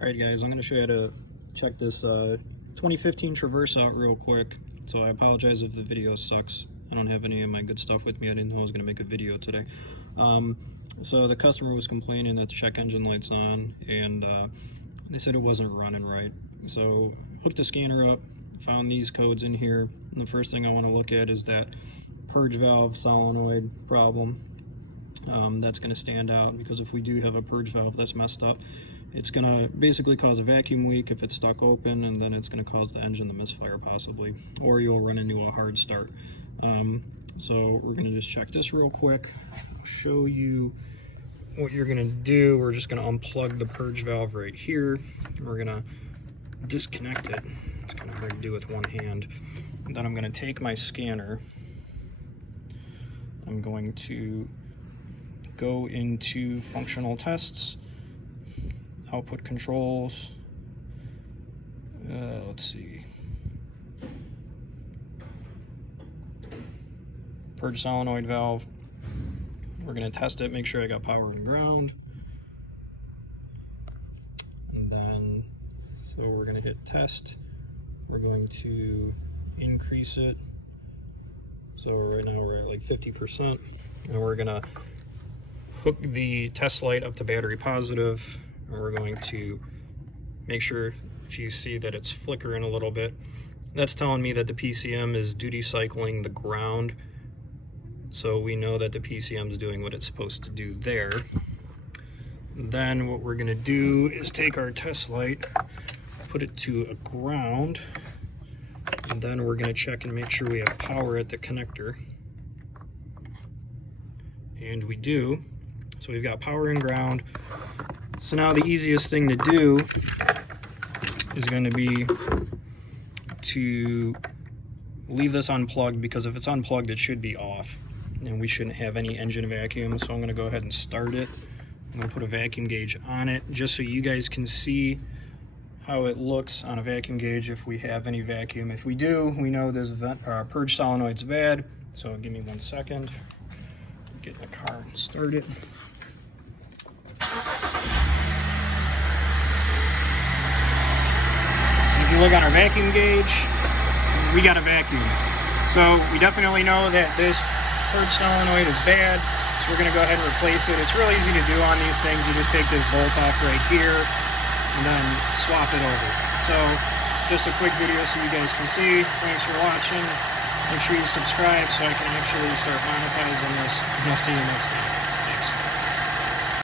Alright guys, I'm going to show you how to check this 2015 Traverse out real quick. So I apologize if the video sucks. I don't have any of my good stuff with me. I didn't know I was going to make a video today. So the customer was complaining that the check engine light's on, and they said it wasn't running right. So hooked the scanner up, found these codes in here, and the first thing I want to look at is that purge valve solenoid problem. That's going to stand out, because if we do have a purge valve that's messed up, it's going to basically cause a vacuum leak if it's stuck open, and then it's going to cause the engine to misfire possibly, or you'll run into a hard start. So we're going to just check this real quick, show you what you're going to do. We're just going to unplug the purge valve right here, and we're going to disconnect it. It's kind of hard to do with one hand. And then I'm going to take my scanner, I'm going to go into functional tests, output controls, let's see, purge solenoid valve. We're going to test it, make sure I got power and ground, and then so we're going to hit test. We're going to increase it, so right now we're at like 50%, and we're going to hook the test light up to battery positive, and we're going to make sure you see that it's flickering a little bit. That's telling me that the PCM is duty cycling the ground, so we know that the PCM is doing what it's supposed to do there. Then what we're going to do is take our test light, put it to a ground, and then we're going to check and make sure we have power at the connector, and we do. So we've got power and ground. So now the easiest thing to do is going to be to leave this unplugged, because if it's unplugged it should be off and we shouldn't have any engine vacuum. So I'm going to go ahead and start it. I'm going to put a vacuum gauge on it just so you guys can see how it looks on a vacuum gauge if we have any vacuum. If we do, we know this purge solenoid's bad. So give me 1 second. Get in the car and start it. If you look on our vacuum gauge, we got a vacuum. So we definitely know that this purge solenoid is bad. So we're going to go ahead and replace it. It's real easy to do on these things. You just take this bolt off right here and then swap it over. So just a quick video so you guys can see. Thanks for watching. Make sure you subscribe so I can actually start monetizing this, and I'll see you next time.